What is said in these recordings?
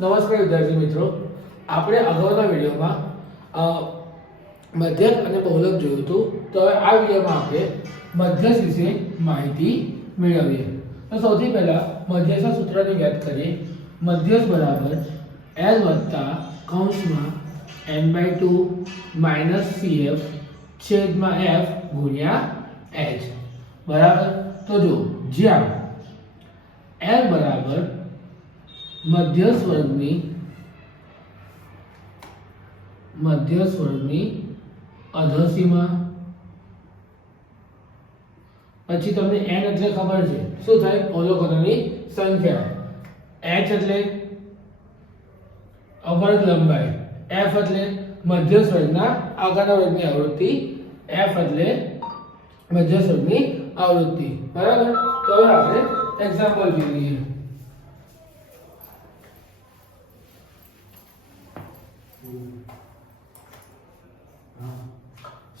નમસ્કાર વિદ્યાર્થી મિત્રો, આપણે અગાઉના વિડીયોમાં મધ્યક અને બહુલક જોયું હતું. તો હવે આ વિડીયોમાં આપણે મધ્યસ્થ વિશે માહિતી મેળવીએ. તો સૌથી પહેલા મધ્યસ્થના સૂત્રની વ્યાખ્યા કરીએ. મધ્યસ્થ બરાબર L વત્તા કૌંસમાં n/2 માઇનસ CF છેદમાં F ગુણ્યા H બરાબર. તો જો જ્યાં L બરાબર મધ્યસ્થ વર્ગની અધસીમા, પછી તમને n એટલે ખબર છે શું થાય, અવલોકનોની સંખ્યા, h એટલે અવર્ગ લંબાઈ, f એટલે મધ્યસ્થ વર્ગના આગળના વર્ગની આવૃત્તિ, f એટલે મધ્યસ્થ વર્ગની આવૃત્તિ બરાબર. તો હવે આપણે એક્ઝામ્પલ જોઈએ.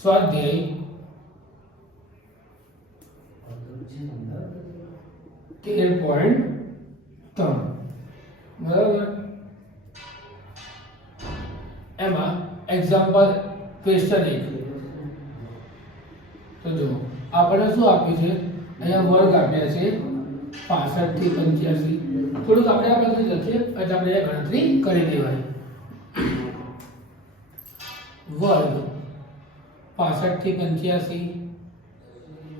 સ્વાધ્યાય 13.3 બરાબર. એમાં એક્ઝામ્પલ ક્વેશ્ચન 1. તો જો આપણે શું આપ્યું છે, અહીંયા વર્ગ આપ્યા છે 65 થી 85. થોડુંક આપણે આ બધું લખીએ એટલે આપણે ગણતરી કરી દેવાય. વર્ગ 65 થી 85,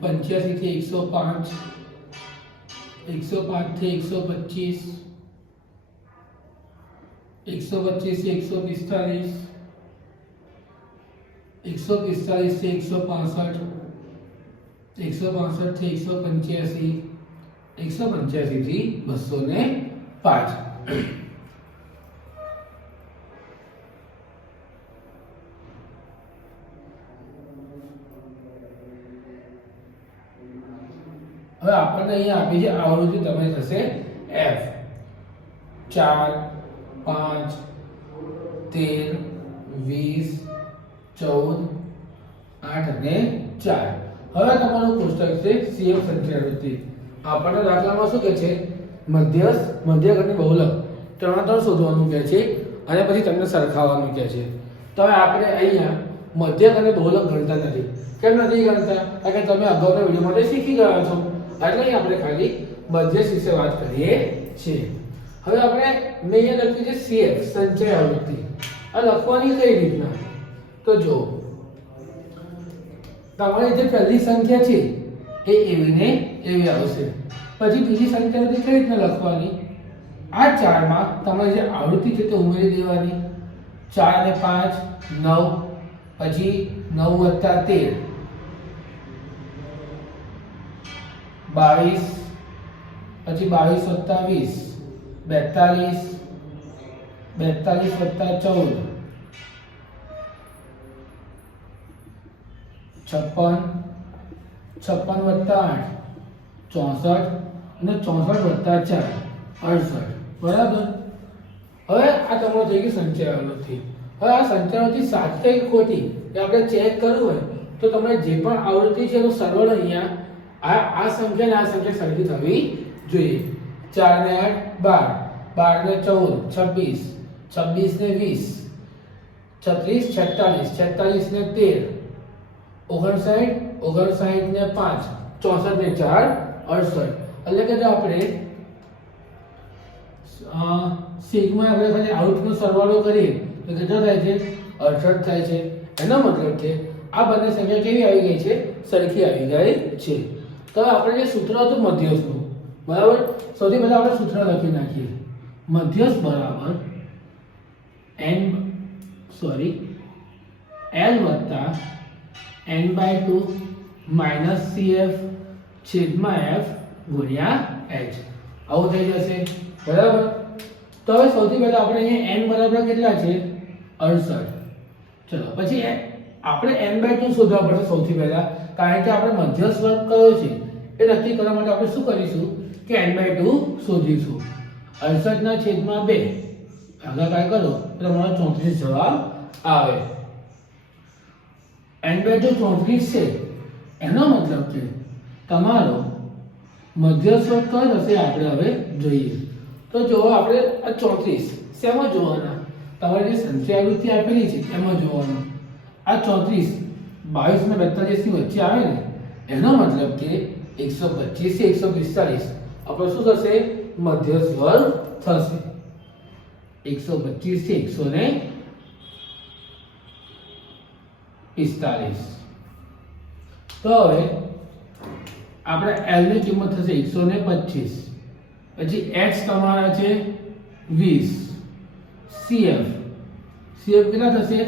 85 થી 105, 105 થી 125, 125 થી 145, 145 થી 165, 165 થી 185, 185 થી 205. હવે આપણને અહીંયા આપી છે આવૃત્તિ તમારી થશે f 4, 5, 13, 20, 14, 8 અને 4. હવે તમારું કોષ્ટક છે CF સંખ્યા આવૃત્તિ. આપણને દાખલામાં શું કહે છે, મધ્યસ્થ, મધ્યક અને બહુલક ત્રણ શોધવાનું કહે છે અને પછી તમને સરખાવવાનું કહે છે. તો હવે આપણે અહીંયા મધ્યક અને બહુલક ગણતા નથી. કેમ નથી ગણતા? કારણ કે તમે અગાઉના વિડીયો માટે શીખી ગયા છો, એટલે આપણે ખાલી મધ્યસ્થ વિશે વાત કરીએ છીએ. હવે આપણે મેં અહીંયા લખ્યું છે CF સંચય આવૃત્તિ. આ લખવાની કઈ રીતના? તો જો તમારી જે પહેલી સંખ્યા છે એ એવી ને એવી આવશે. પછી બીજી સંખ્યાને કઈ રીતના લખવાની? આ 4 માં તમારી જે આવૃત્તિ છે તે ઉમેરી દેવાની. 4 ને 5 9, પછી 9 + 13 22, પછી 22 + 20 42, 42 + 14 56, 56 + 8 64 અને 64 + 4 68 બરાબર. હવે આ તમારો થઈ ગયું સંચય આવૃત્તિ. હવે આ સંચય આવૃત્તિ સાચી કે ખોટી એ આપણે ચેક કરવું હોય તો તમારે જે પણ આવૃત્તિ છે એનો સરવાળો અહીંયા આ સંખ્યા ને આ સંખ્યા સરખી થવી જોઈએ. 4 ને 8 12, 12 ને 14 26, 26 ને 20 36, 46, 46 ને 13 59, 59 ને 5 64 ને 4 68. એટલે કે જો આપણે સિગ્મા આપણે ખાલી આઉટનો સરવાળો કરીએ તો કેટલો થાય છે? 68 થાય છે. એનો મતલબ છે આ બંને સંખ્યા કેવી આવી ગઈ છે? સરખી આવી ગઈ છે. તો આપણે જે સૂત્ર હતું મધ્યસ્થનું બરાબર, સૌથી પહેલા આપણે સૂત્ર લખી નાખીએ. મધ્યસ્થ બરાબર L વત્તા n/2 માઇનસ CF છેદમાં F ગુણ્યા H આવું થઈ જશે બરાબર. તો હવે સૌથી પહેલા આપણે અહીંયા n બરાબર કેટલા છે? 68. ચલો પછી આપણે n/2 શોધવા પડશે સૌથી પહેલા, કારણ કે આપણે મધ્યસ્થ વર્ગ કયો છે એ નક્કી કરવા માટે આપણે શું કરીશું કે n/2 શોધીશું. 68 ના છેદમાં 2 ભાગાકાર કરો તો તમારો 34 જવાબ આવે. n/2 34 છે, એનો મતલબ છે તમારો મધ્યસ્થ વર્ગ કયો હશે આપણે હવે જોઈએ. તો તો જો આપણે આ 34 શેમાં જોવાના? તમારે જે સંખ્યા આવૃત્તિ આપેલી છે એમાં જોવાનું. આ 34 22 ને 42 ની વચ્ચે આવે ને, એનો મતલબ કે 125 થી 145 આપણે શું થશે? મધ્ય સ્વર થશે. 125 થી 145. તો હવે આપણે L ની કિંમત થશે 125. પછી x તમારા છે 20. CF કેટલા થશે?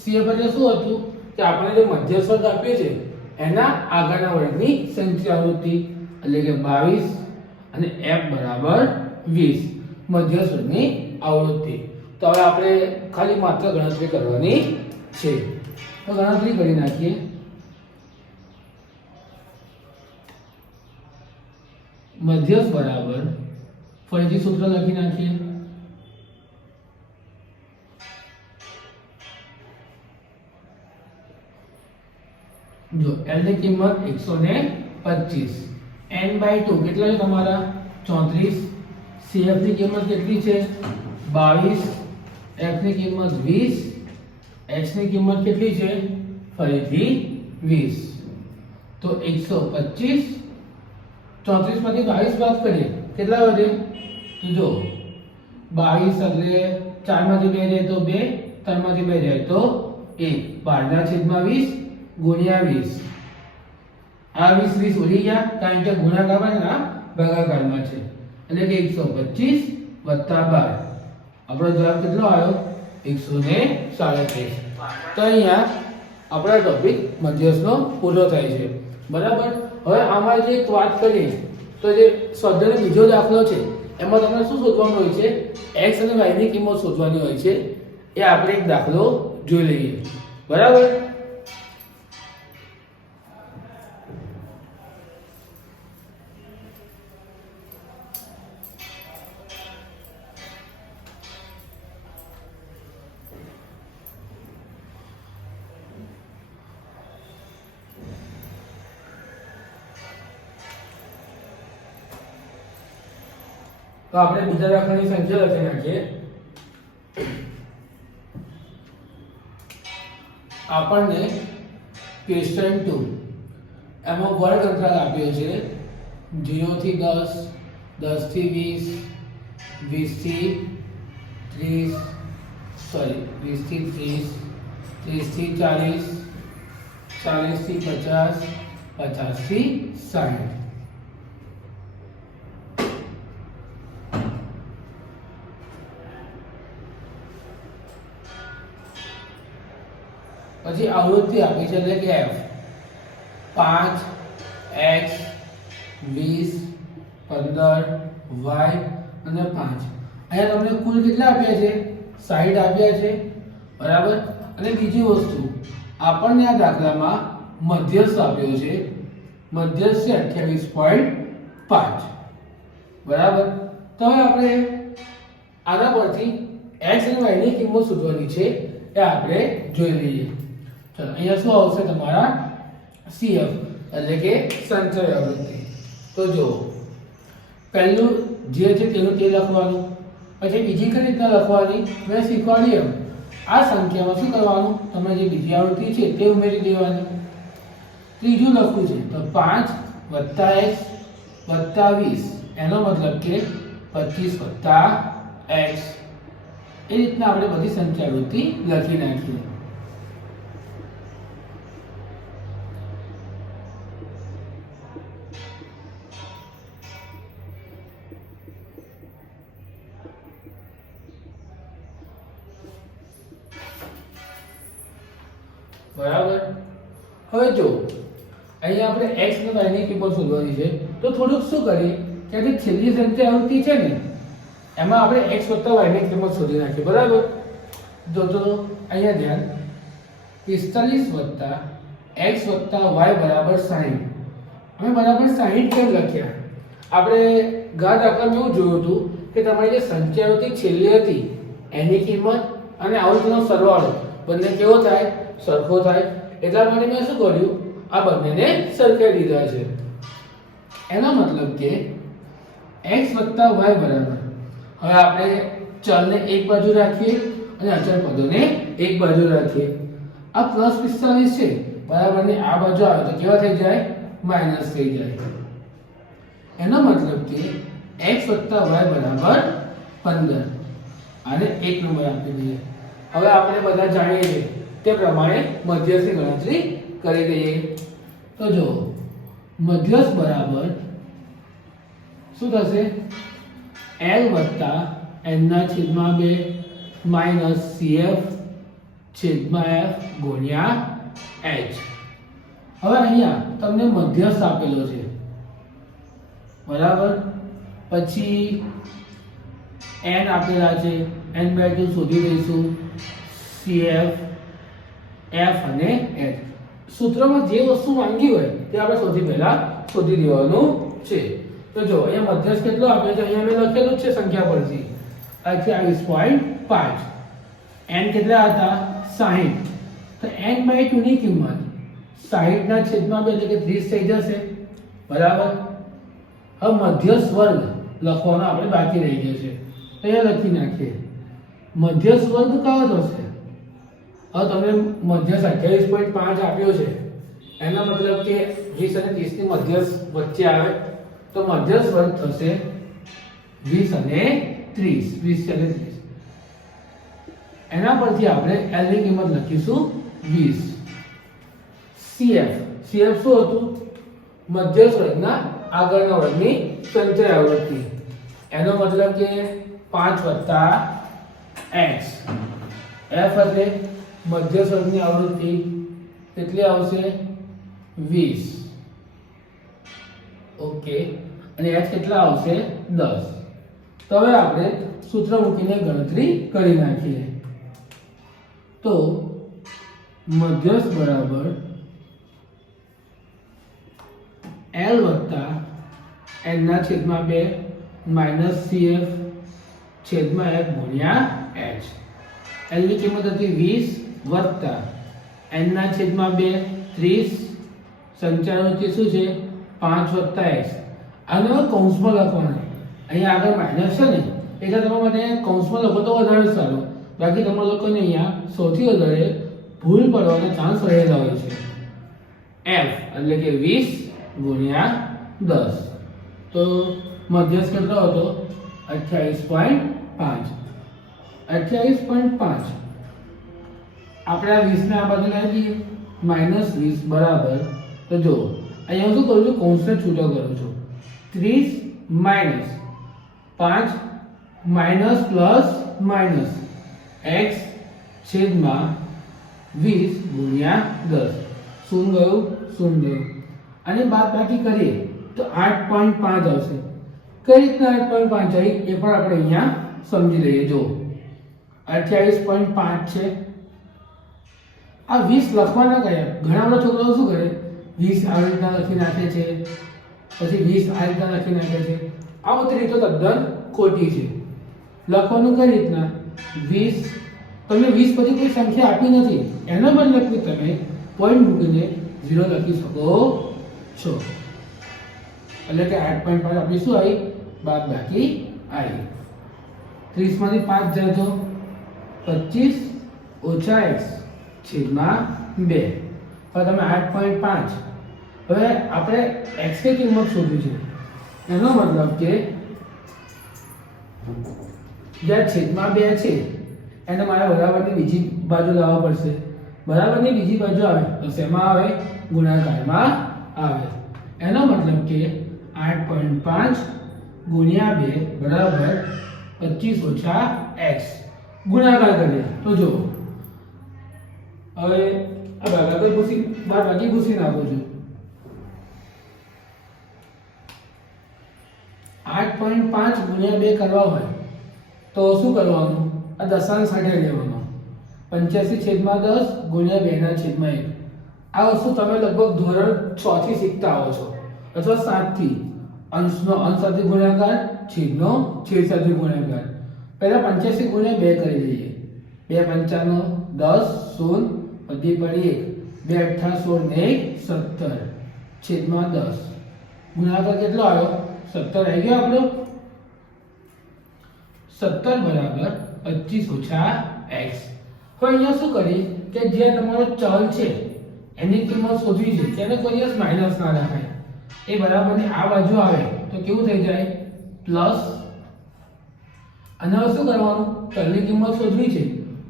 CF એટલે શું હતું કે આપણે જે મધ્ય સ્વર આપ્યો છે એના આગળના વર્ગની સંખ્યા આવૃત્તિ એટલે કે 22 અને f બરાબર 20 મધ્ય સ્વરની આવૃત્તિ. તો હવે આપણે ખાલી માત્ર ગણતરી કરવાની છે. તો ગણતરી કરી નાખીએ. મધ્યસ્થ બરાબર ફરીથી સૂત્ર લખી નાખીએ. જો L ની કિંમત 125, n/2 કેટલા છે તમારા? 34. CF ની કિંમત કેટલી છે? 22. F ની કિંમત 20. X ની કિંમત કેટલી છે? ફરીથી 20. તો 125. 34 માંથી 22 બાદ કરીએ કેટલા વધે? તો જો 22 એટલે 4 માંથી 2 જાય તો 2, 3 માંથી 2 જાય તો 1, 12/20 ગુણ્યા 20. આ 20 20 ઉડી ગયા કારણ કે ગુણાકારમાં છે ને ભાગાકારમાં છે એટલે કે 125 વત્તા 12 આપણો જવાબ કેટલો આવ્યો? 137. તો અહીંયા આપણા ટોપિક મધ્યસ્થનો પૂરો થાય છે. બરાબર. હવે આમાં જે એક વાત કરીએ તો જે સ્વાધ્યાયનો બીજો દાખલો છે એમાં તમને શું શોધવાનું હોય છે? x અને y ની કિંમત શોધવાની હોય છે. એ આપણે એક દાખલો જોઈ લઈએ. બરાબર. તો આપણે બીજા દાખલાની સંખ્યા લખી નાખીએ. આપણને ક્વેશ્ચન 2 એમાં વર્ગ અંતરાલ આપ્યો છે 0 થી 10, 10 થી 20, 20 થી 30, 20 થી 30, 30 થી 40, 40 થી 50, 50 થી 60. પછી આવૃત્તિ આપી છે એટલે કે f 5 x 20 15 y અને 5. અહીંયા તમને કુલ કેટલા આપ્યા છે? 60 આપ્યા છે. બરાબર. અને બીજી વસ્તુ આપણને આ દાખલામાં મધ્યસ્થ આપ્યો છે. મધ્યસ્થ છે 28.5. બરાબર. તો હવે આપણે આના પરથી x અને y ની કિંમત શોધવાની છે એ આપણે જોઈ લઈએ. ચલો અહીંયા શું આવશે તમારા? CF એટલે કે સંચય આવૃત્તિ. તો જો પહેલું જે છે તેનું તે લખવાનું, પછી બીજી કઈ રીતના લખવાની મેં શીખવાડી એમ આ સંખ્યામાં શું કરવાનું? તમે જે બીજી આવૃત્તિ છે તે ઉમેરી દેવાની. ત્રીજું લખવું છે તો 5 + x + 20 એનો મતલબ કે 25 + x. એ રીતના આપણે બધી સંખ્યા આવૃત્તિ લખી નાખીએ. બરાબર. હવે જો અહીંયા આપણે x અને y ની કિંમત શોધવાની છે તો થોડુંક શું કરીએ કે જે છેલ્લી સંખ્યા આવૃત્તિ છે ને એમાં આપણે x + y ની કિંમત શોધી નાખીએ. બરાબર. જો તો અહીંયા ધ્યાન 45 + x + y બરાબર 60. અમે બરાબર 60 કેમ લખ્યા? આપણે ગા દાખલામાં એવું જોયું હતું કે તમારી જે સંખ્યા આવૃત્તિ છેલ્લી હતી એની કિંમત અને આવૃત્તિનો સરવાળો બંને કેવો થાય? સરખો થાય. એટલા માટે મેં શું કર્યું? આ બંનેને સરખાવી દીધા છે. એનો મતલબ કે x + y બરાબર હવે આપણે ચલને એક બાજુ રાખીએ અને અચળ પદોને એક બાજુ રાખીએ. આ +45 છે બરાબર ને આ બાજુ આવે તો કેવા થઈ જાય? માઈનસ થઈ જાય. એનો મતલબ કે x + y = 15. આને 1 નંબર આપી દઈએ. હવે આપણે બધા જાણીએ છીએ તે પ્રમાણે મધ્યસ્થની ગણતરી કરી દઈએ. તો જો મધ્યસ્થ બરાબર શું થશે? L + n/2 - CF/f ગુણ્યા h. હવે અહીંયા તમને મધ્યસ્થ આપેલો છે બરાબર. પછી n આપેલા છે, n/2 શોધી દઈશું, CF, f અને h. સૂત્રમાં જે વસ્તુ માંગી હોય તે આપણે સૌથી પહેલા શોધી દેવાનું છે. તો જો અહીંયા મધ્યસ્થ કેટલો આપ્યો છે? અહીંયા મેં લખેલું છે સંખ્યા પરથી 28.5. n કેટલા હતા? 60. તો n/2 ની કિંમત 60/2 એટલે કે 30 થઈ જશે બરાબર. હવે મધ્યસ્થ વર્ગ લખવાનો આપણે બાકી રહી ગયો છે તો અહીંયા લખી નાખીએ. મધ્યસ્થ વર્ગ કયો થશે? હવે તમને મધ્યસ્થ 28.5 આપ્યો છે, એનો મતલબ કે 20 અને 30 ની મધ્યસ્થ વચ્ચે આવે તો મધ્યસ્થ વર્ગ થશે 20 અને 30. એના પરથી આપણે L ની કિંમત લખીશું 20. CF શું હતું? મધ્યસ્થ વર્ગના આગળના વર્ગની સંચય આવૃત્તિ. એનો મતલબ કે 5 + x. f એટલે મધ્યસ્થ વર્ગની આવૃત્તિ કેટલી આવશે? 20. ઓકે. અને h કેટલા આવશે? 10. તો હવે આપણે સૂત્ર મૂકીને ગણતરી કરી નાખીએ. તો મધ્યસ્થ બરાબર L + n/2 - CF/f ગુણ્યા h. L ની કિંમત હતી 20 n/2 30. સંચાલનથી શું છે? 5 + x. આને કૌંસમાં લખવાનું. અહીંયા આગળ માઈનસ છે ને એટલે તમારા માટે કૌંસમાં લખો તો વધારે સારું. બાકી તમારા લોકોને અહીંયા સૌથી વધારે ભૂલ પડવાના ચાન્સ રહેલા હોય છે. f એટલે કે 20 ગુણ્યા 10. તો મધ્યસ્થ કેટલો હતો? 28.5. 28.5 આપણે આ 20 ને આ બાજુ લાવી દઈએ -20 બરાબર. તો જો અહીંયા હું શું કરું છું? કૌંસને છૂટો કરું છું. 30 - 5 - x છેદમાં 20 ગુણ્યા 10. શું ગયું? શું ગયું? અને બાદબાકી કરીએ તો 8.5 આવશે. કઈ રીતના 8.5 આવી એ પણ આપણે અહીંયા સમજી લઈએ. જો 28.5 છે. આ 20 લખવાના કયા? ઘણા બધા છોકરાઓ શું કરે? 20 આ રીતના લખી નાખે છે, પછી 20 આ રીતના લખી નાખે છે. આ બધી રીતો તદ્દન ખોટી છે. લખવાનું કઈ રીતના? 20 તમે 20 પછી કોઈ સંખ્યા આપી નથી, એનો મતલબ કે તમે પોઈન્ટ મૂકીને 0 લખી શકો છો. એટલે કે 8.5 આપણી શું આવી? બાદબાકી આવી. 30 માંથી 5 જાય તો 25 - x છેદમાં 2. હવે તમે 8.5. હવે આપણે x ની કિંમત શોધવી છે. એનો મતલબ કે જે છેદમાં 2 છે એને મારે બરાબરની બીજી બાજુ લાવવા પડશે. બરાબરની બીજી બાજુ આવે તો શેમાં આવે? ગુણાકારમાં આવે. એનો મતલબ કે 8.5 ગુણ્યા 2 બરાબર 25 - x. ગુણાકાર કરીએ તો જો હવે આ બાકી ભૂસી નાખું છું. 8.5 ગુણ્યા 2 કરવા હોય તો શું કરવાનું? આ દશાંશ સાથે લેવાનો. 85/10 ગુણ્યા 2/1. આ વસ્તુ તમે લગભગ ધોરણ 6 થી શીખતા આવો છો અથવા 7 થી. અંશનો અંશ સાથે ગુણાકાર, છેદનો છેદ સાથે ગુણાકાર. પહેલા 85 ગુણ્યા 2 કરી દઈએ. 2 × 5 = 10 0 વધી પડી 1 2 × 8 = 17 છેદમાં 10. ગુણાકાર કેટલો આવ્યો? 17 આવી ગયો આપણો. 17 બરાબર 25 ઓછા x. હવે અહીંયા શું કરીએ કે જે તમારો ચલ છે એની કિંમત શોધવી છે તેને કોઈ દિવસ માઈનસ ના લખાય. એ બરાબરની આ બાજુ આવે તો કેવું થઈ જાય પ્લસ. અને હવે શું કરવાનું ચલની કિંમત શોધવી છે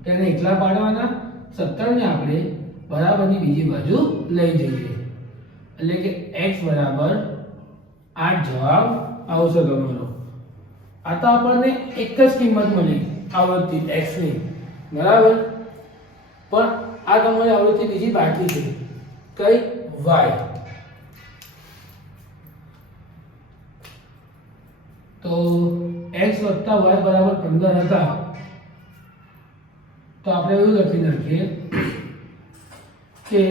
તેને એકલા પાડવાના. 17 ને આપણે બરાબરની બીજી બાજુ લઈ જઈએ એટલે કે x બરાબર 8 જવાબ આવશે તમારો. આ તો આપણને એક જ કિંમત મળી આવૃત્તિ x ની બરાબર. પણ આ તમારી આવૃત્તિ બીજી બાકી છે કઈ y. તો x + y બરાબર 15 હતા તો આપણે એવું લખી નાખીએ કે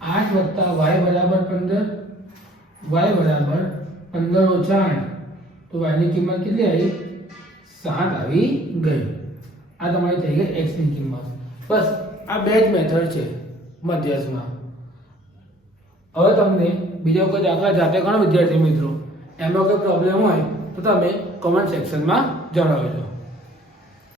8 + y બરાબર 15 y બરાબર 15 ઓછા 8 તો y ની કિંમત કેટલી આવી 7 આવી ગઈ. આ તમારી થઈ ગઈ x ની કિંમત. બસ આ બે જ મેથડ છે મધ્યજમાં. હવે તમને બીજો કોઈ દાખલા જાતે ગણો વિદ્યાર્થી મિત્રો. એમાં કોઈ પ્રોબ્લેમ હોય તો તમે કમેન્ટ સેક્શનમાં જણાવજો.